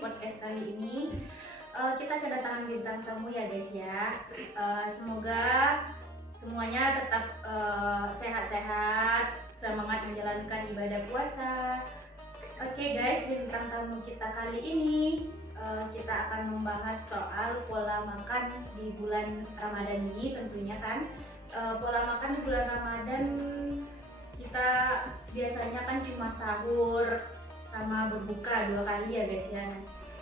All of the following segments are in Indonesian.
podcast kali ini. Kita kedatangan bintang tamu ya guys ya. Semoga semuanya tetap sehat-sehat, semangat menjalankan ibadah puasa. Oke guys, bintang tamu kita kali ini kita akan membahas soal pola makan di bulan Ramadan ini tentunya kan. Pola makan di bulan Ramadan kita biasanya kan cuma sahur sama berbuka 2 kali ya guys ya.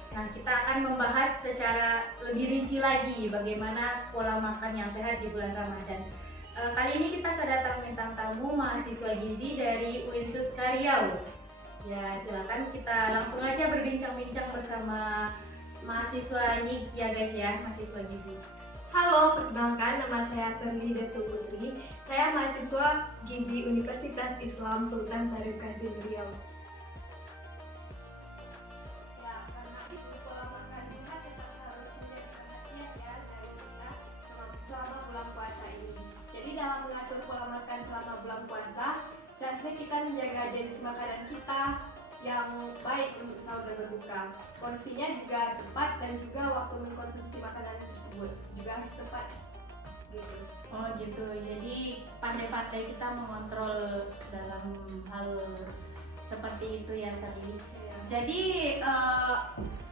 Nah, kita akan membahas secara lebih rinci lagi bagaimana pola makan yang sehat di bulan Ramadan. Kali ini kita kedatangan bintang tamu mahasiswa gizi dari UINSUS Riau. Ya, silakan kita langsung aja berbincang-bincang bersama mahasiswa ini ya guys ya, mahasiswa gizi. Halo, perkenalkan nama saya Serli Datul Putri. Saya mahasiswa gizi Universitas Islam Sultan Syarif Qasim Riau. Ya, karena itu pola makan sehat tetap harus menjadi perhatian ya dari kita selama bulan puasa ini. Jadi dalam mengatur pola makan selama bulan puasa, seharusnya kita menjaga jenis makanan kita yang baik untuk sahur dan berbuka. Porsinya juga tepat dan juga waktu mengkonsumsi makanan tersebut juga harus tepat gitu. Oh gitu, jadi pandai-pandai kita mengontrol dalam hal seperti itu ya Sari. Jadi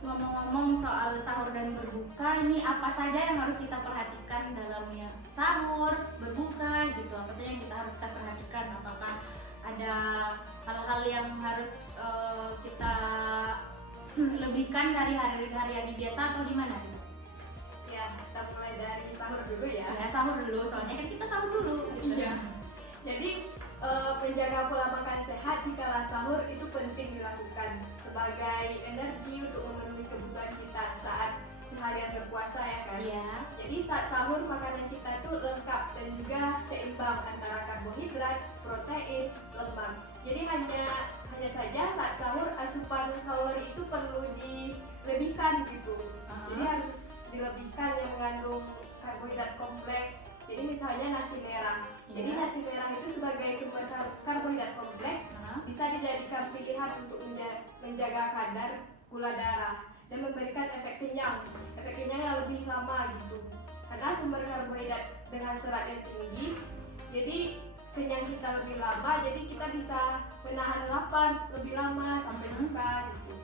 ngomong-ngomong soal sahur dan berbuka, ini apa saja yang harus kita perhatikan dalamnya sahur, berbuka gitu? Apa saja yang kita harus kita perhatikan? Apakah ada hal-hal yang harus kita lebihkan dari hari-hari biasa atau gimana? Ya, kita mulai dari sahur dulu ya. Ya sahur dulu, soalnya kan kita sahur dulu. Gitu. Iya. Jadi menjaga pola makan sehat di kala sahur itu penting dilakukan sebagai energi untuk memenuhi kebutuhan kita saat seharian berpuasa ya kan. Iya. Jadi saat sahur makanan kita itu lengkap dan juga seimbang antara karbohidrat, protein, lemak. Jadi hanya saja saat sahur asupan kalori itu perlu dilebihkan gitu. Jadi harus dilebihkan yang mengandung karbohidrat kompleks. Jadi misalnya nasi merah. Jadi nasi merah itu sebagai sumber karbohidrat kompleks bisa dijadikan pilihan untuk menjaga kadar gula darah dan memberikan efek kenyang yang lebih lama gitu. Karena sumber karbohidrat dengan serat yang tinggi, jadi kenyang kita lebih lama, jadi kita bisa menahan lapar lebih lama sampai buka gitu.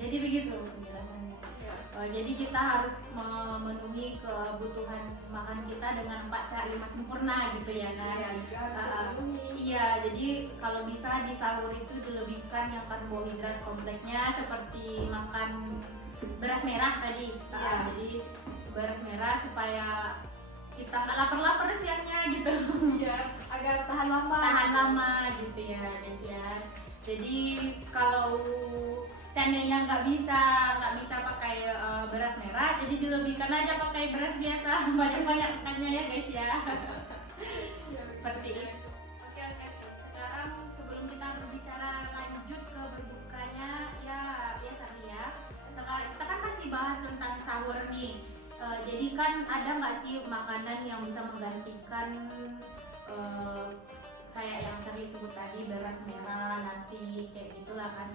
Jadi begitu penjelasannya. Jadi kita harus memenuhi kebutuhan makan kita dengan 4 sehat 5 sempurna gitu ya kan. Iya, juga harus terpenuhi. Iya, jadi kalau bisa di sahur itu dilebihkan yang karbohidrat kompleksnya seperti makan beras merah tadi. Iya. Jadi beras merah supaya kita nggak lapar-lapar siangnya gitu. Iya, agar tahan lama Gitu ya guys ya. Jadi kalau seandainya nggak bisa pakai beras merah, jadi dilebihkan aja pakai beras biasa, banyak makannya ya guys ya. Seperti itu. Oke. Sekarang sebelum kita berbicara lanjut ke berbukanya ya Sari ya. Sekarang kita kan masih bahas tentang sahur nih. Jadi kan ada nggak sih makanan yang bisa menggantikan kayak yang Sari sebut tadi, beras merah, nasi, kayak gitulah kan.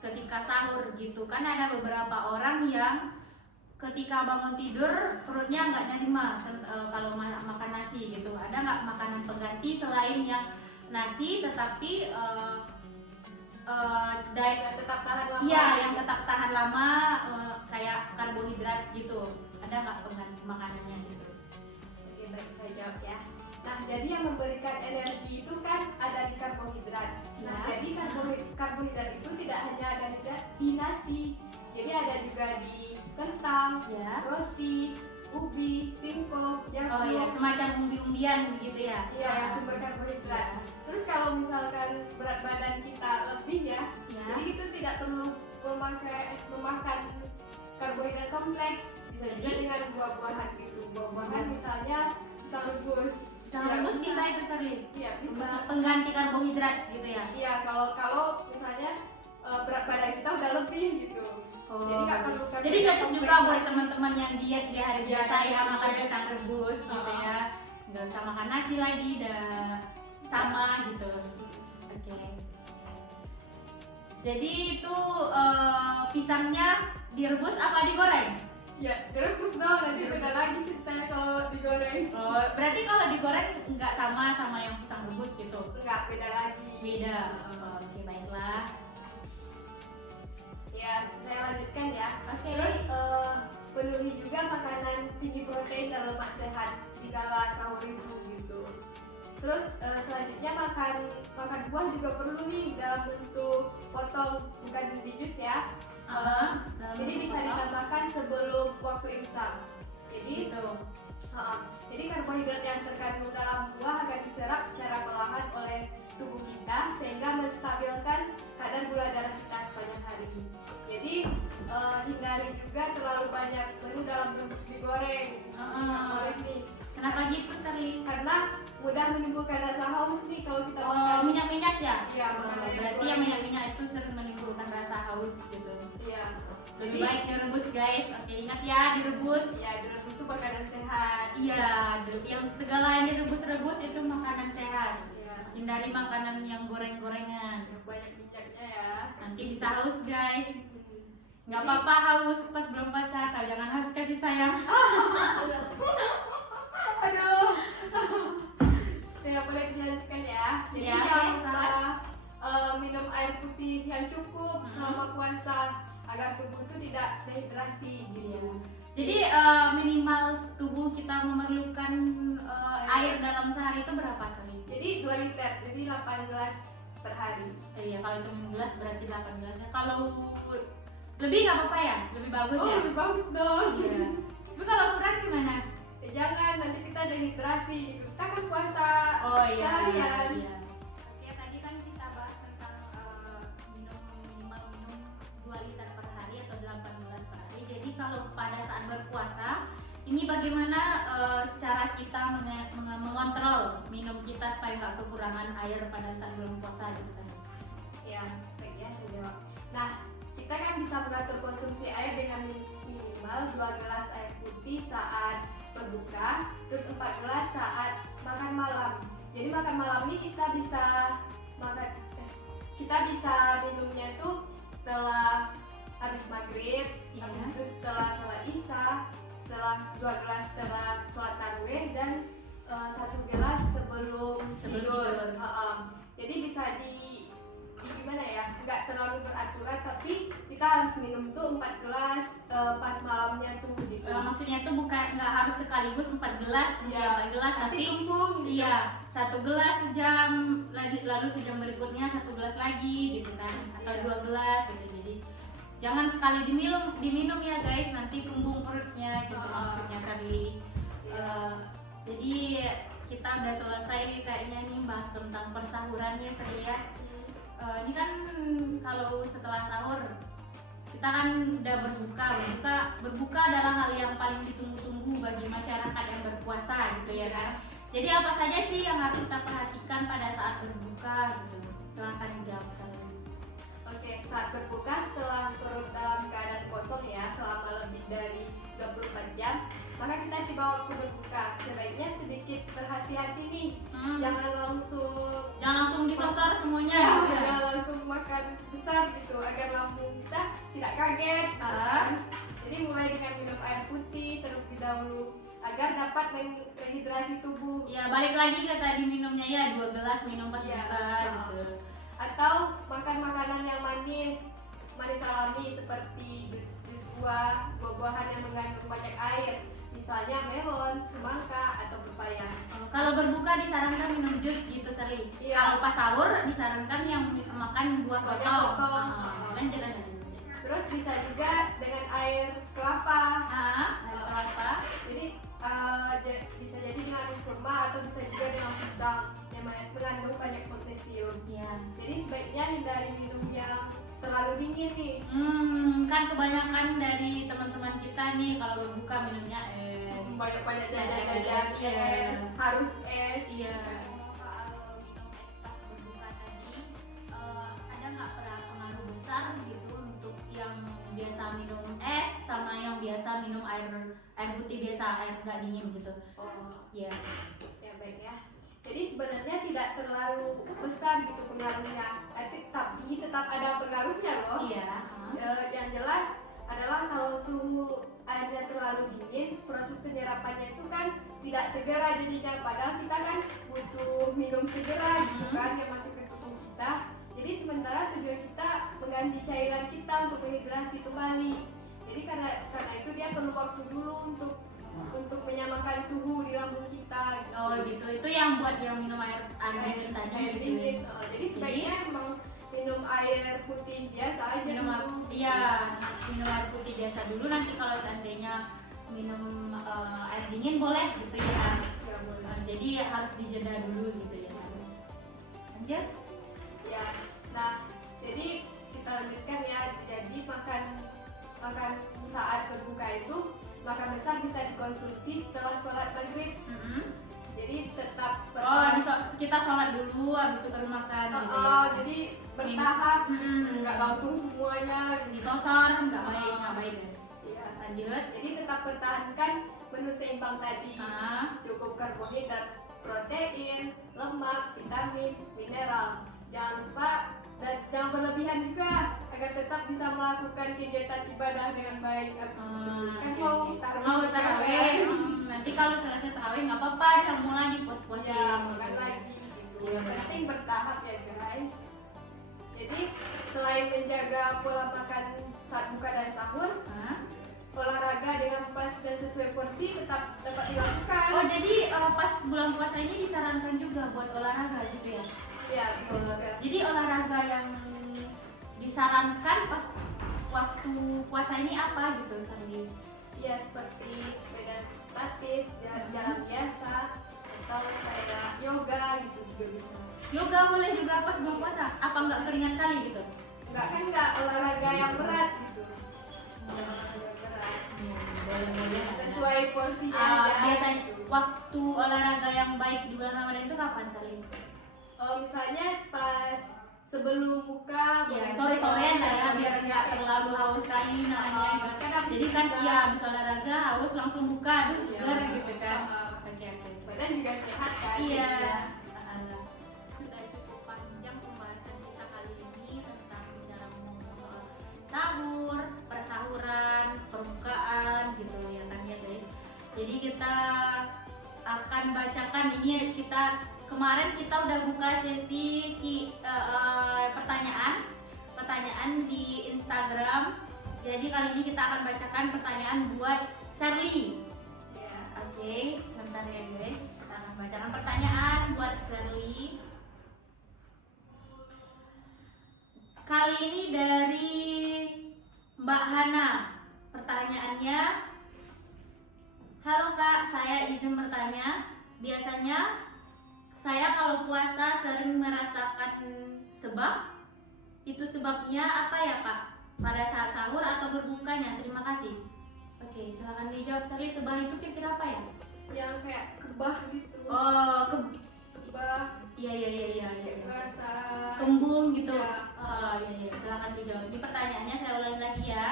Ketika sahur gitu kan ada beberapa orang yang ketika bangun tidur perutnya nggak nerima kalau makan nasi gitu. Ada nggak makanan pengganti selain yang nasi tetapi tetap tahan lama. Iya, yang tetap tahan lama kayak karbohidrat gitu. Ada nggak pengganti makanannya gitu? Oke, baik saya jawab ya. Nah, jadi yang memberikan energi itu kan ada di karbohidrat. Nah, jadi karbohidrat itu tidak hanya ada di nasi. Jadi ada juga di kentang, roti, ubi, singkong, jagung. Oh iya, semacam umbi-umbian begitu ya? Iya, yang sumber karbohidrat. Terus kalau misalkan berat badan kita lebih ya, jadi itu tidak perlu memakan karbohidrat kompleks. Bisa juga dengan buah-buahan gitu. Buah-buahan misalnya bisa rebus. Rebus bisa itu Sari? Iya, bisa. Pengganti karbohidrat gitu ya? Iya, kalau misalnya berat badan kita udah lebih gitu. Jadi nggak perlu karbohidrat. Jadi cocok juga buat teman-teman yang diet di hari biasa ya makan pisang rebus gitu ya. Nggak usah makan nasi lagi, udah sama gitu. Oke. Jadi itu pisangnya direbus apa digoreng? Ya, direbus dong, nanti beda lagi ceritanya kalau digoreng. Oh, berarti kalau digoreng nggak sama yang pisang rebus gitu? Enggak, beda lagi. Beda. Oke, baiklah. Ya, saya lanjutkan ya. Oke. Terus penuhi juga makanan tinggi protein dan lemak sehat di kala sahur itu gitu. Terus selanjutnya makan buah juga perlu nih dalam bentuk potong, bukan di jus ya. Jadi bisa ditambahkan sebelum waktu imsak. Jadi gitu. jadi karbohidrat yang terkandung dalam buah akan diserap secara perlahan oleh tubuh kita sehingga menstabilkan kadar gula darah kita sepanjang hari. Jadi hindari juga terlalu banyak menu dalam bentuk digoreng. Boleh nih. Kenapa gitu, Sari? Karena mudah menimbulkan rasa haus nih kalau kita makan Minyak-minyak ya? Iya, makanan yang berarti goreng. yang minyak-minyak itu sering menimbulkan rasa haus gitu. Iya. Lebih baik direbus, guys. Oke, ingat ya, direbus. Iya, direbus itu makanan sehat. Iya, yang segala yang direbus-rebus itu makanan sehat. Iya. Hindari makanan yang goreng-gorengan. Yang banyak minyaknya ya. Nanti bisa haus, guys. Nggak apa-apa haus pas belum puasa, asal jangan haus kasih sayang. Aduh. Ya, boleh dilanjutkan ya. Jadi Ya, jangan oke, lupa minum air putih yang cukup selama puasa agar tubuh itu tidak dehidrasi gitu. Jadi minimal tubuh kita memerlukan air dalam sehari itu berapa, Sari? Jadi 2 liter, jadi 8 gelas per hari. Iya, kalau itu gelas berarti 8 gelas. Kalau lebih nggak apa-apa ya? Lebih bagus ya? Lebih bagus dong. Iya. Tapi kalau kurang gimana? Ya jangan, nanti kita dehidrasi gitu. Kita kan puasa Oh iya. seharian. Iya. Oke, tadi kan kita bahas tentang minimal minum 2 liter per hari atau 8 gelas per hari. Jadi kalau pada saat berpuasa, ini bagaimana cara kita mengontrol minum kita supaya nggak kekurangan air pada saat belum puasa gitu kan? Ya, baik ya, saya jawab. Nah, kita kan bisa mengatur konsumsi air dengan minimal 2 gelas air putih saat berbuka, terus 4 gelas saat makan malam. Jadi makan malam ini kita bisa minumnya itu setelah habis maghrib, Iya. habis itu setelah sholat isya, setelah 2 gelas setelah sholat tarawih dan 1 gelas sebelum tidur. Jadi bisa di gimana ya, nggak terlalu beraturan, tapi kita harus minum tuh 4 gelas pas malamnya tuh gitu. Maksudnya tuh bukan nggak harus sekaligus 4 gelas, Iya. 4 gelas, Nanti tapi tumbung gitu. iya 1 gelas sejam, lalu sejam berikutnya 1 gelas lagi gitu kan, atau Iya. 2 gelas gitu. Jadi jangan sekali diminum ya guys, nanti tumbung perutnya gitu maksudnya Sari. Jadi kita udah selesai kayaknya nih bahas tentang persahurannya Sari ya. Ini kan kalau setelah sahur kita kan udah berbuka adalah hal yang paling ditunggu-tunggu bagi masyarakat yang berpuasa gitu ya kan. Jadi apa saja sih yang harus kita perhatikan pada saat berbuka gitu? Silahkan jawab Sari. Oke, saat berbuka setelah perut dalam keadaan kosong ya selama lebih dari 24 jam, maka kita tiba waktu berbuka. Sebaiknya sedikit berhati-hati nih, jangan langsung disosor semuanya ya, gitu ya. jangan langsung makan besar gitu agar lambung kita tidak kaget gitu kan. Jadi mulai dengan minum air putih terlebih dahulu agar dapat menghidrasi tubuh. Ya balik lagi ke tadi minumnya ya 2 gelas minum pas Iya, buka gitu. Atau makan makanan yang manis alami seperti jus buah-buahan yang mengandung banyak air, misalnya melon, semangka atau pepaya. Kalau berbuka disarankan minum jus gitu Sari. Iya. Kalau pas sahur disarankan yang makan buah Banyak potong. potong. Lanjut. Terus bisa juga dengan air kelapa. Air kelapa. Jadi bisa jadi dengan kurma atau bisa juga dengan pisang yang mengandung banyak magnesium. Iya. Jadi sebaiknya hindari minum yang terlalu dingin nih. Kan kebanyakan dari teman-teman kita nih kalau berbuka minumnya es. Banyak-banyak jajan-jajan Iya. es, harus es. Iya. Soal minum es pas berbuka tadi, ada nggak pengaruh besar gitu untuk yang biasa minum es sama yang biasa minum air putih biasa, air nggak dingin gitu? Oh, Iya. ya baik ya. Jadi sebenarnya tidak terlalu besar gitu pengaruhnya, tapi tetap ada pengaruhnya loh. Iya. Yang jelas adalah kalau suhu airnya terlalu dingin, proses penyerapannya itu kan tidak segera jadinya, padahal kita kan butuh minum segera gitu kan yang masuk ke tubuh kita. Jadi sementara tujuan kita mengganti cairan kita untuk rehidrasi kembali. Jadi karena itu dia perlu waktu dulu untuk menyamakan suhu di lambung kita gitu. Oh gitu, itu yang buat yang minum air dingin tadi. Air gitu. dingin. Jadi sebaiknya emang minum air putih biasa aja Minum dulu. iya, minum air putih biasa dulu. Nanti kalau seandainya minum air dingin boleh gitu ya kan. Ya, boleh. Jadi harus dijeda dulu gitu ya kan. Lanjut. Ya, nah jadi kita lanjutkan ya. Jadi makan saat berbuka itu makan besar bisa dikonsumsi setelah sholat maghrib. Jadi tetap Kita sholat dulu, habis itu baru makan. Gitu ya. Jadi bertahap, nggak langsung semuanya. Disosor, nggak baik guys. Ya. Lanjut. Jadi tetap pertahankan menu seimbang tadi. Cukup karbohidrat, protein, lemak, vitamin, mineral. Jangan lupa dan jangan berlebihan juga agar tetap bisa melakukan kegiatan ibadah dengan baik. Kan mau tarawih. Nanti kalau selesai tarawih nggak apa-apa, disambung lagi puas-puasin. Ya, makan lagi gitu. Yang penting bertahap ya guys. Jadi selain menjaga pola makan saat buka dan sahur, olahraga dengan pas dan sesuai porsi tetap dapat dilakukan. Oh jadi pas bulan puasa ini disarankan juga buat olahraga gitu ya? Ya, bisa juga. Jadi olahraga yang disarankan pas waktu puasa ini apa gitu Sandi? Ya seperti sepeda statis, jalan biasa, atau kayak yoga gitu juga bisa. Yoga boleh juga pas bulan puasa? Apa nggak keringan kali gitu? Enggak olahraga yang berat gitu. Olahraga berat. Boleh. Sesuai porsinya aja. Biasanya waktu olahraga yang baik di bulan Ramadan itu kapan Salim? Misalnya pas sebelum buka, Ya, sore-sorean lah ya, biar nggak terlalu haus kali namanya. Jadi kan iya habis olahraga haus langsung buka, aduh segar gitu kan. Oke. Badan juga sehat kan. Iya. Sudah cukup panjang pembahasan kita kali ini tentang bicara ngomong soal sahur, persahuran, perbukaan gitu ya kan ya guys. Jadi kita akan bacakan ini kemarin kita udah buka sesi pertanyaan di Instagram. Jadi kali ini kita akan bacakan pertanyaan buat Sherly. Ya. Oke, sebentar ya guys. Kita akan bacakan pertanyaan buat Sherly. Kali ini dari Mbak Hana. Pertanyaannya, halo Kak, saya izin bertanya. Biasanya saya kalau puasa sering merasakan sebab. Itu sebabnya apa ya Kak? Pada saat sahur atau berbukanya? Terima kasih. Oke, silakan dijawab Sherly. Sebab itu kira-kira apa ya? Yang kayak kebah gitu. Oh, kebah. Iya. Rasa Kembung gitu. Ya. Oh iya. Silakan dijawab. Ini pertanyaannya saya ulangi lagi ya.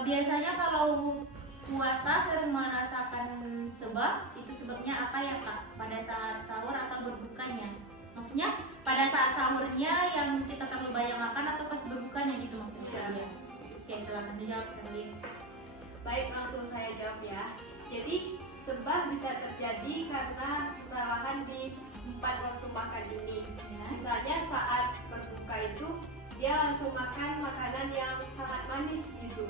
Biasanya kalau puasa sering merasakan sebab, itu sebabnya apa ya Kak? Pada saat sahur atau berbukanya? Maksudnya pada saat sahurnya yang kita terlalu banyak makan atau pas berbukanya gitu maksudnya? Iya. Oke, silakan dijawab Sherly. Baik, langsung saya jawab ya. Jadi sebab bisa terjadi karena kesalahan di 4 waktu makan ini. Ya. Misalnya saat berbuka itu dia langsung makan makanan yang sangat manis gitu.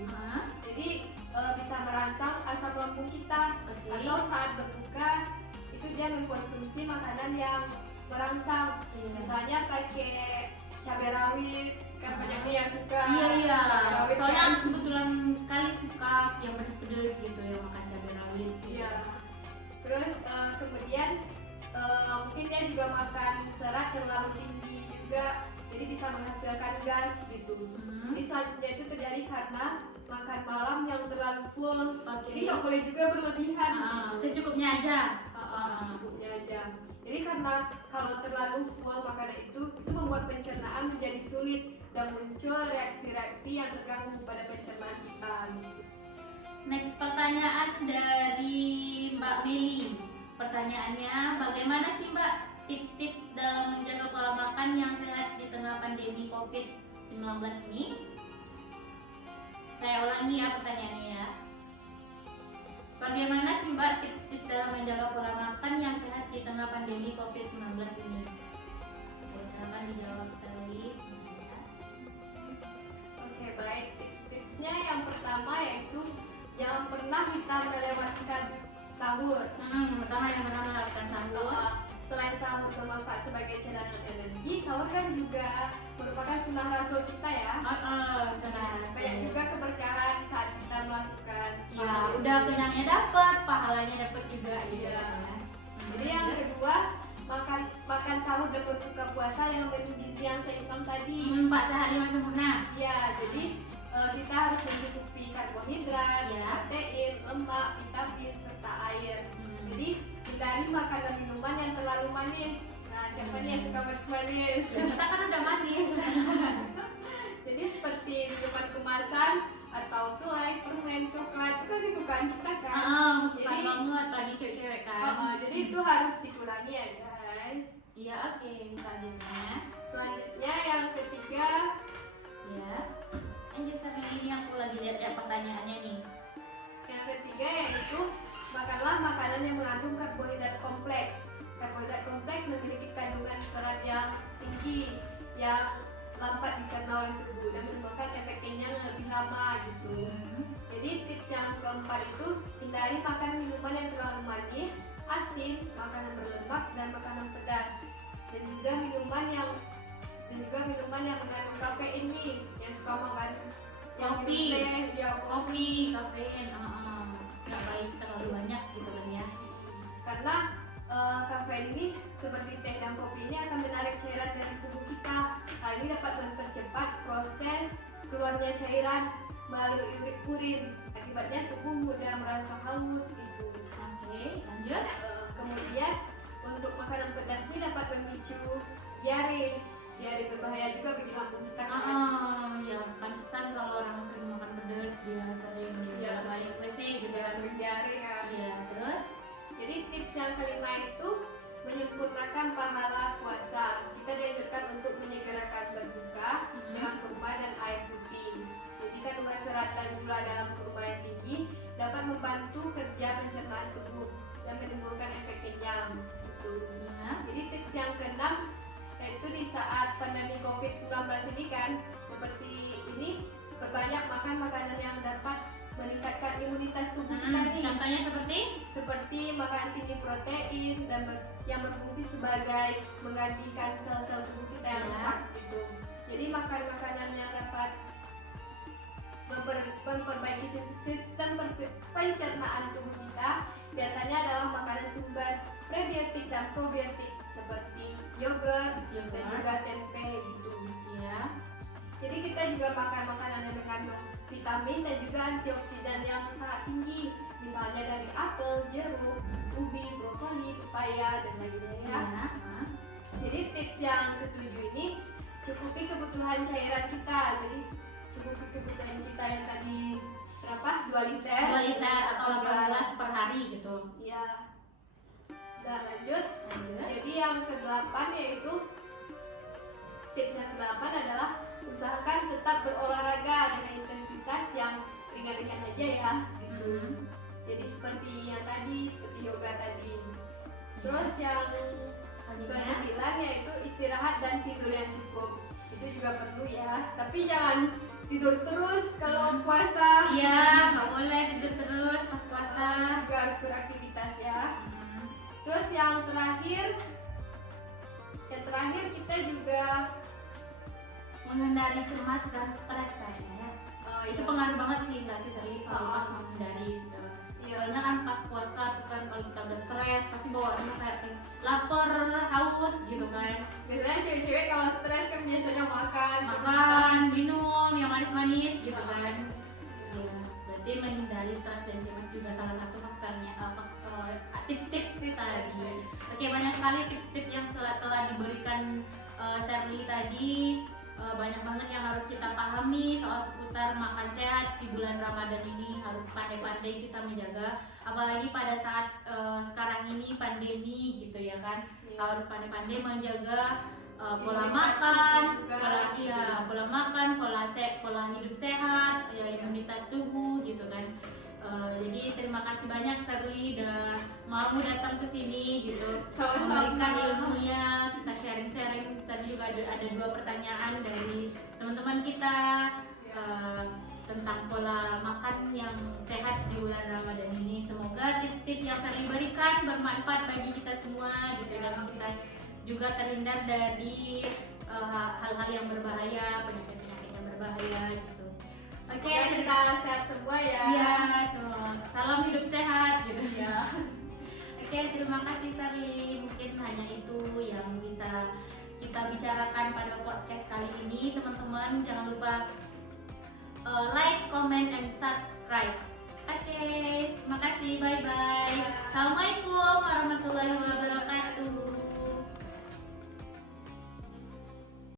Jadi bisa merangsang asam lambung kita. Oke. Atau saat berbuka itu dia mengkonsumsi makanan yang merangsang. Misalnya pakai cabai rawit, kan banyak nih yang suka. Iya. cabai rawit Soalnya kan. aku kebetulan kali suka yang pedes-pedes gitu ya, makan cabai rawit. Iya. Terus kemudian mungkin dia juga makan serat terlalu tinggi juga, jadi bisa menghasilkan gas gitu. Jadi selanjutnya itu terjadi karena makan malam yang terlalu full. Jadi nggak boleh juga berlebihan. Secukupnya aja. Secukupnya aja. Jadi karena kalau terlalu full makanan itu membuat pencernaan menjadi sulit dan muncul reaksi-reaksi yang terganggu pada pencernaan kita. Next pertanyaan dari Mbak Mili. pertanyaannya, bagaimana sih Mbak tips-tips dalam menjaga pola makan yang sehat di tengah pandemi COVID-19 ini? Saya ulangi ya pertanyaannya ya. Bagaimana sih Mbak tips-tips dalam menjaga pola makan yang sehat di tengah pandemi COVID-19 ini? Silakan dijawab sekali. Oke, baik. Tips-tipsnya yang pertama yaitu jangan pernah kita melewatkan sahur. Pertama yang melakukan sahur. Selain sahur bermanfaat sebagai cadangan energi, sahur kan juga merupakan sunnah rasul kita ya. Banyak juga keberkahan saat kita melakukan Ya, sahur. udah kenyangnya dapat, pahalanya dapat juga gitu Iya. ya. Jadi yang kedua, makan sahur dan berbuka puasa yang bergizi yang seimbang tadi. 4 sehat 5 sempurna. Ya, jadi kita harus mencukupi karbohidrat, Ya. protein, lemak, vitamin, serta air. Jadi hindari makanan minuman yang terlalu manis. Nah, siapa nih yang suka manis-manis? Kita kan udah manis. Jadi seperti minuman kemasan atau selai, permen, coklat, itu kan kesukaan kita kan. Suka banget pagi cewek-cewek kan. Jadi itu harus dikurangi ya guys. Iya, oke. Selanjutnya. Selanjutnya yang ketiga, Ya. Lanjut sampai ini aku lagi lihat pertanyaannya nih. yaitu makanlah makanan yang mengandung karbohidrat kompleks. Karbohidrat kompleks memiliki kandungan serat yang tinggi yang lambat dicerna oleh tubuh dan menyebabkan efek kenyang yang lebih lama gitu. Jadi tips yang keempat itu hindari makan minuman yang terlalu manis, asin, makanan berlemak dan makanan pedas. Dan juga minuman yang mengandung kafein nih, yang suka makan yang Kopi. minum teh, ya Kopi, kafein, nggak baik terlalu banyak gitu kan ya. karena kafein ini seperti teh dan kopi ini akan menarik cairan dari tubuh kita. Hal ini dapat mempercepat proses keluarnya cairan melalui urin. Akibatnya tubuh mudah merasa haus gitu. Oke, lanjut. Kemudian untuk makanan pedas ini dapat memicu diare. Diare berbahaya juga bagi lambung kita kan. Ya pantesan kalau orang sering makan pedas dia sering balik WC gitu ya. Sering diare kan. Iya, terus Jadi tips yang kelima itu menyempurnakan pahala puasa. Kita dianjurkan untuk menyegerakan berbuka dengan kurma dan air putih. Jadi kandungan serat dan gula dalam kurma yang tinggi dapat membantu kerja pencernaan tubuh dan menimbulkan efek kenyang. Gitu. ya. Jadi tips yang keenam yaitu di saat pandemi COVID-19 ini kan seperti ini, perbanyak makan makanan yang dapat meningkatkan imunitas tubuh kita nih. Contohnya Seperti makanan tinggi protein dan yang berfungsi sebagai menggantikan sel-sel tubuh kita yang rusak gitu. Jadi makan makanan yang dapat memperbaiki sistem pencernaan tubuh kita biasanya adalah makanan sumber prebiotik dan probiotik seperti yogurt dan juga tempe gitu. ya. Jadi kita juga makan makanan yang mengandung vitamin dan juga antioksidan yang sangat tinggi, misalnya dari apel, jeruk, ubi, brokoli, pepaya dan lainnya ya. Jadi tips yang ketujuh ini cukupi kebutuhan cairan kita. Jadi cukupi kebutuhan kita yang tadi berapa? 2 liter. 2 liter atau 8 gelas per hari gitu. Iya. Udah lanjut. Jadi yang ke-8 yaitu tips yang ke-8 adalah usahakan tetap berolahraga dengan intensitas yang ringan-ringan aja ya gitu. Jadi seperti yang tadi, seperti yoga tadi. Terus yang ke-9 yaitu istirahat dan tidur yang cukup. Itu juga perlu ya. Tapi jangan tidur terus kalau puasa. Iya, nggak boleh tidur terus pas puasa. Juga harus beraktivitas ya. Terus yang terakhir kita juga menghindari cemas dan stres kayaknya. Itu pengaruh banget sih nggak sih tadi kalau pas menghindari gitu. Karena kan pas puasa tuh kan kalau kita udah stres pasti bawaannya kayak lapar, haus gitu kan. biasanya cewek-cewek kalau stres kan biasanya Makan, minum yang manis-manis gitu kan. Ya, berarti menghindari stres dan cemas juga salah satu faktornya. Tips-tips sih tadi. Oke, banyak sekali tips-tips yang telah diberikan Shirley tadi. Banyak banget yang harus kita pahami soal seputar seputar makan sehat di bulan Ramadan ini. Harus pandai-pandai kita menjaga, apalagi pada saat sekarang ini pandemi gitu ya kan. Harus pandai-pandai menjaga pola makan, pola makan, pola hidup sehat, ya imunitas tubuh gitu kan. Jadi terima kasih banyak Sarli udah mau datang ke sini gitu, memberikan ilmunya, kita sharing-sharing. Tadi juga ada 2 pertanyaan dari teman-teman kita tentang pola makan yang sehat di bulan Ramadan ini. Semoga tips-tips yang Sarli berikan bermanfaat bagi kita semua gitu, dan kita juga terhindar dari hal-hal yang berbahaya, penyakit-penyakit yang berbahaya gitu. Oke, kita sehat semua ya. Iya, salam hidup sehat gitu Ya. Oke, terima kasih Sarli. Mungkin hanya itu yang bisa kita bicarakan pada podcast kali ini. Teman-teman jangan lupa like, comment, and subscribe. Oke, terima kasih. Bye-bye. Assalamualaikum warahmatullahi wabarakatuh.